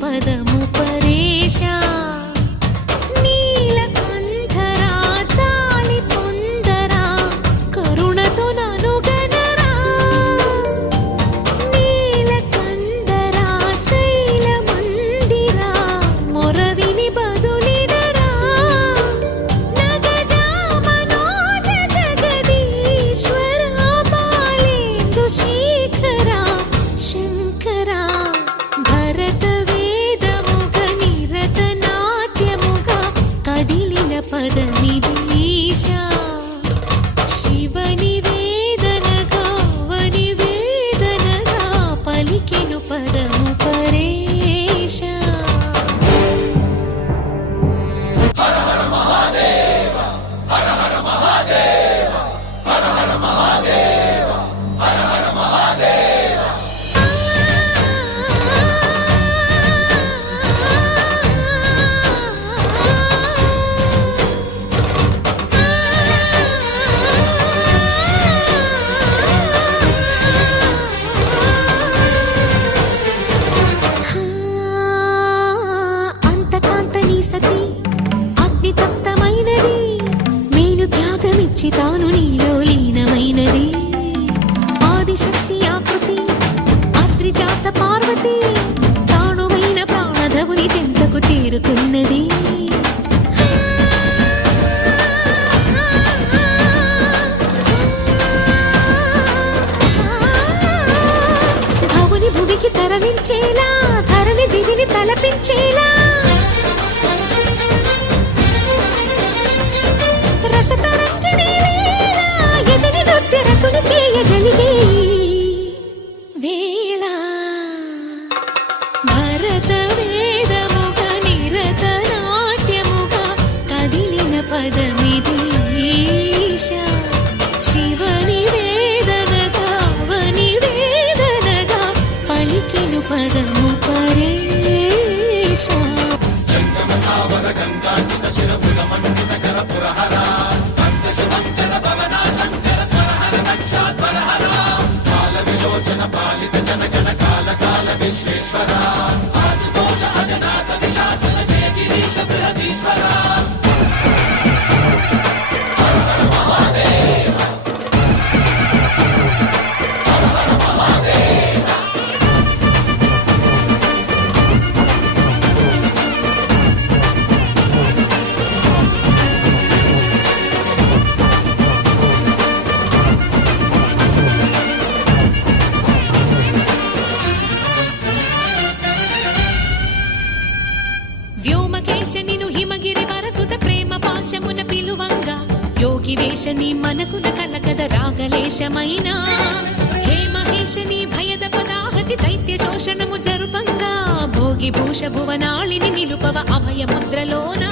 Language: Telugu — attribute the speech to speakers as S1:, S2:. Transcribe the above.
S1: పదము పరేశా కదిలిన పదమిదీశా శివని చెంతకు భవుని భువికి తరలించేలా పదము పరేశా వ్యోమకేశ నిను హిమగిరి వరసుత ప్రేమ పాశమున పిలువంగా. యోగి వేష నీ మనసున కలకద రాగలేశమైనా. హే మహేష నీ భయద పదాహతి దైత్య శోషణము జరుపంగా. భోగి భూష భువనాళిని నిలుపవ అభయ ముద్రలోనా.